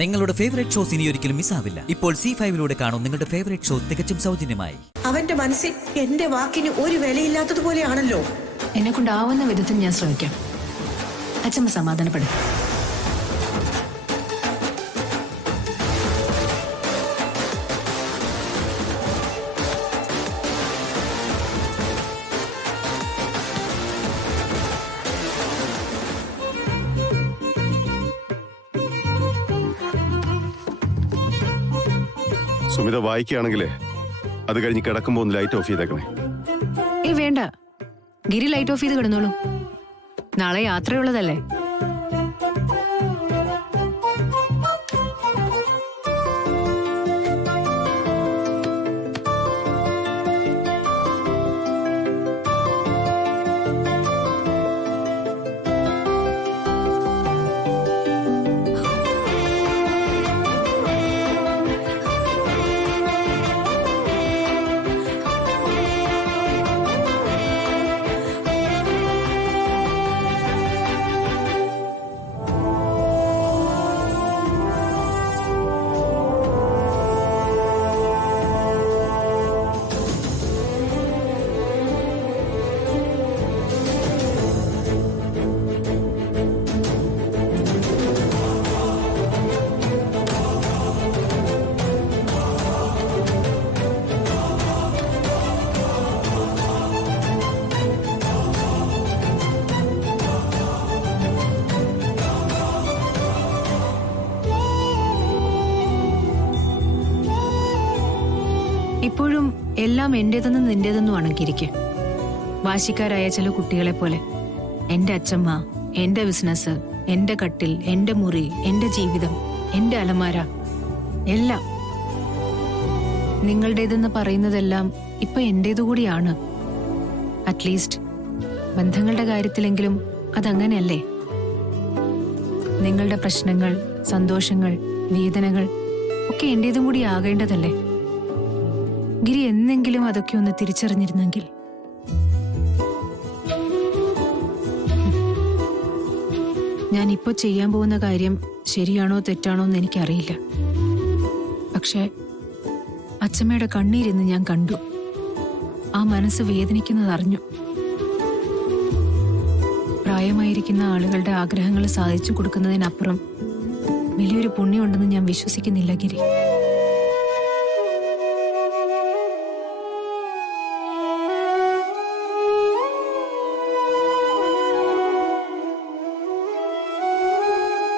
നിങ്ങളുടെ favourite shows ഇനി ഒരിക്കലും മിസ്സാവില്ല. ഇപ്പോൾ C5 കാണും നിങ്ങളുടെ ഫേവറേറ്റ് ഷോ തികച്ചും സൗജന്യമായി. അവന്റെ മനസ്സിൽ എന്റെ വാക്കിന് ഒരു വിലയില്ലാത്തതുപോലെയാണല്ലോ. എന്നെ കൊണ്ടാവുന്ന വിധത്തിൽ ഞാൻ ശ്രമിക്കാം. അച്ഛമ്മ സമാധാനപ്പെടും. സുമിത വായിക്കുകയാണെങ്കിലേ അത് കഴിഞ്ഞ് കിടക്കുമ്പോ ഒന്ന് ലൈറ്റ് ഓഫ് ചെയ്തേക്കണേ. ഏയ് വേണ്ട, ഗിരി ലൈറ്റ് ഓഫ് ചെയ്ത് കിടന്നോളൂ. നാളെ യാത്രയുള്ളതല്ലേ. ഇപ്പോഴും എല്ലാം എന്റേതെന്നും നിന്റേതെന്നുമാണ് ഗിരിക്ക്. വാശിക്കാരായ ചില കുട്ടികളെ പോലെ എന്റെ അച്ഛമ്മ, എന്റെ ബിസിനസ്, എന്റെ കട്ടിൽ, എന്റെ മുറി, എന്റെ ജീവിതം, എന്റെ അലമാര, എല്ലാം നിങ്ങളുടേതെന്ന് പറയുന്നതെല്ലാം ഇപ്പൊ എന്റേതുകൂടിയാണ്. അറ്റ്ലീസ്റ്റ് ബന്ധങ്ങളുടെ കാര്യത്തിലെങ്കിലും അതങ്ങനെയല്ലേ. നിങ്ങളുടെ പ്രശ്നങ്ങൾ, സന്തോഷങ്ങൾ, വേദനകൾ ഒക്കെ എന്റേതും കൂടി ആകേണ്ടതല്ലേ. ഗിരി എന്നെങ്കിലും അതൊക്കെ ഒന്ന് തിരിച്ചറിഞ്ഞിരുന്നെങ്കിൽ. ഞാൻ ഇപ്പോ ചെയ്യാൻ പോകുന്ന കാര്യം ശരിയാണോ തെറ്റാണോ എന്ന് എനിക്കറിയില്ല. പക്ഷെ അച്ഛമ്മയുടെ കണ്ണീരിന്ന് ഞാൻ കണ്ടു. ആ മനസ്സ് വേദനിക്കുന്നത് അറിഞ്ഞു. പ്രായമായിരിക്കുന്ന ആളുകളുടെ ആഗ്രഹങ്ങൾ സാധിച്ചു കൊടുക്കുന്നതിനപ്പുറം വലിയൊരു പുണ്യമുണ്ടെന്ന് ഞാൻ വിശ്വസിക്കുന്നില്ല ഗിരി.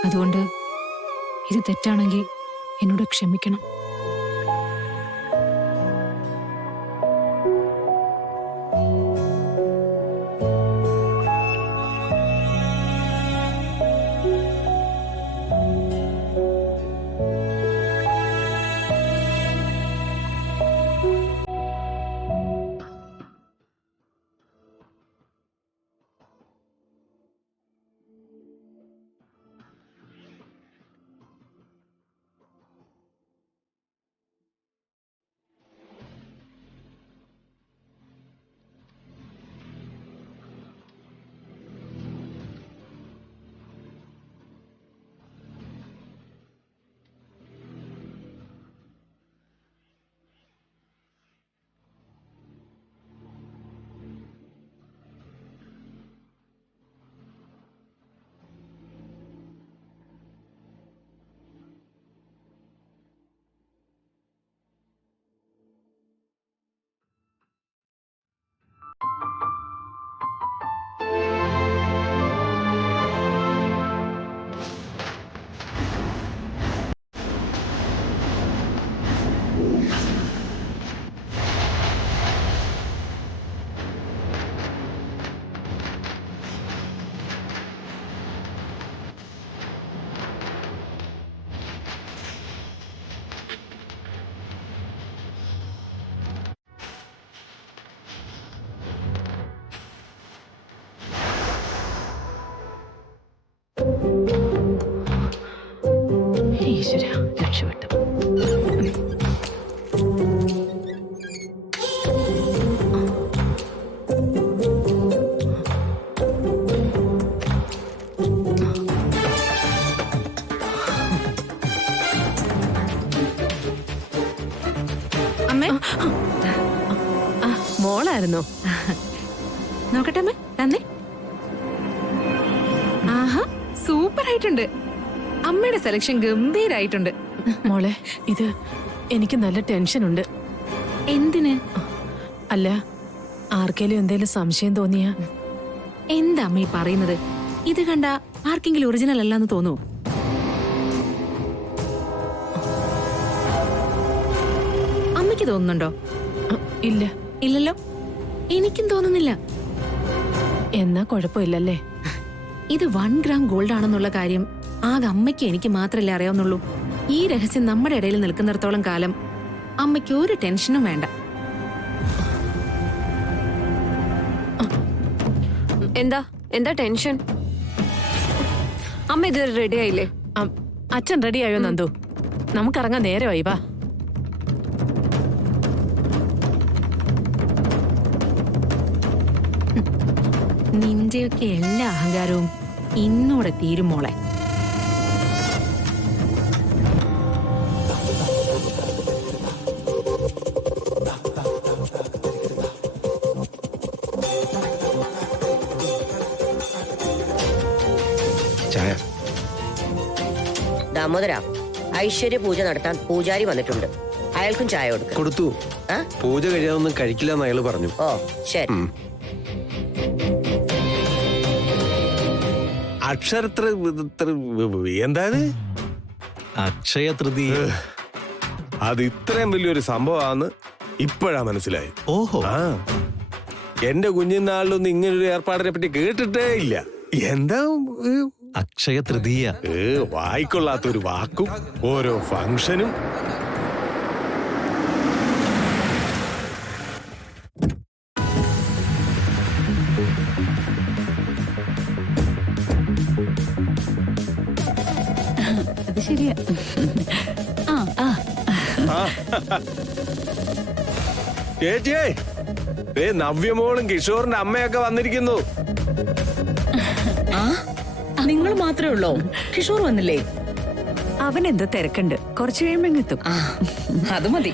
അതുകൊണ്ട് ഇത് തെറ്റാണെങ്കിൽ എന്നോട് ക്ഷമിക്കണം. ഈശ്വര, രക്ഷപ്പെട്ടു. അമ്മേ മോളായിരുന്നു. നോക്കട്ടെ അമ്മേ, തന്നെ. ആഹാ, സൂപ്പർ ആയിട്ടുണ്ട്. അമ്മയുടെ സെലക്ഷൻ ഗംഭീരായിട്ടുണ്ട്. മോളെ, ഇത് എനിക്ക് നല്ല ടെൻഷനുണ്ട്. എന്തിന്? അല്ല, ആർക്കേലും എന്തേലും സംശയം തോന്നിയാ? എന്താ അമ്മ ഈ പറയുന്നത്? ഇത് കണ്ട ആർക്കെങ്കിലും ഒറിജിനൽ അല്ലാന്ന് തോന്നുവോ? അമ്മയ്ക്ക് തോന്നുന്നുണ്ടോ? ഇല്ല. ഇല്ലല്ലോ, എനിക്കും തോന്നുന്നില്ല. എന്നാ കുഴപ്പമില്ലല്ലേ? ഇത് 1 ഗ്രാം ഗോൾഡ് ആണെന്നുള്ള കാര്യം ആകെ അമ്മയ്ക്ക് എനിക്ക് മാത്രമല്ലേ അറിയാവുന്നുള്ളൂ. ഈ രഹസ്യം നമ്മുടെ ഇടയിൽ നിൽക്കുന്നിടത്തോളം കാലം അമ്മയ്ക്ക് ഒരു ടെൻഷനും വേണ്ട. എന്താ ടെൻഷൻ? അമ്മ ഇതുവരെ റെഡി ആയില്ലേ? അച്ഛൻ റെഡിയായോ നന്ദു? നമുക്കിറങ്ങാൻ നേരമായി, വാ. നിന്റെയൊക്കെ എല്ലാ അഹങ്കാരവും ഇന്നോടെ തീരും മോളെ. ചായ. ദാമോദര, ഐശ്വര്യ പൂജ നടത്താൻ പൂജാരി വന്നിട്ടുണ്ട്. അയാൾക്കും ചായ കൊടുക്കും. കൊടുത്തു. പൂജ കഴിയാതൊന്നും കഴിക്കില്ല എന്ന് അയാള് പറഞ്ഞു. ഓ ശരി. അക്ഷരത്ര എന്താണ് അക്ഷയ തൃതീയ? അത് ഇത്രയും വലിയൊരു സംഭവമാണെന്ന് ഇപ്പോഴാ മനസ്സിലായി. ഓഹോ. എന്റെ കുഞ്ഞിനാളിലൊന്നും ഇങ്ങനൊരു ഏർപ്പാടിനെ പറ്റി കേട്ടിട്ടേ ഇല്ല. എന്താ അക്ഷയ തൃതീയ? വായിക്കൊള്ളാത്തൊരു വാക്കും ഓരോ ഫംഗ്ഷനും. അത് ശരിയാ. ചേച്ചിയേ, നവ്യമോളും കിഷോറിന്റെ അമ്മയൊക്കെ വന്നിരിക്കുന്നു. നിങ്ങൾ മാത്രമേ ഉള്ളോ? കിഷോർ വന്നില്ലേ? അവൻ എന്തോ തിരക്കുണ്ട്, കുറച്ചു കഴിയുമ്പോ എത്തും. അത് മതി.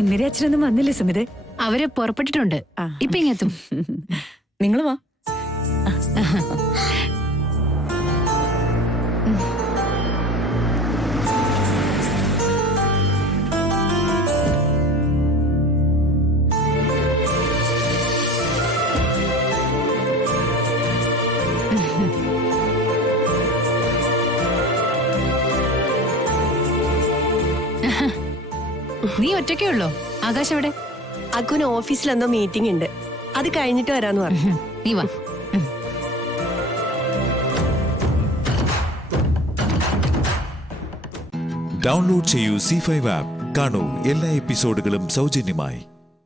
ഇന്നലെ അച്ഛനൊന്നും വന്നില്ലേ സുമിത്? അവര് പുറപ്പെട്ടിട്ടുണ്ട്, ഇപ്പൊ ഇങ്ങെത്തും. നിങ്ങൾ വാ. നീ ഒറ്റയ്ക്കേ ഉള്ളോ? ആകാശ് എവിടെ? അക്കുന് ഓഫീസിൽ എന്തോ മീറ്റിംഗ് ഉണ്ട്, അത് കഴിഞ്ഞിട്ട് വരാന്ന് പറഞ്ഞു. നീ വാ. ഡൗൺലോഡ് ചെയ്യൂ C5 ആപ്പ്. കാണൂ എല്ലാ എപ്പിസോഡുകളും സൗജന്യമായി.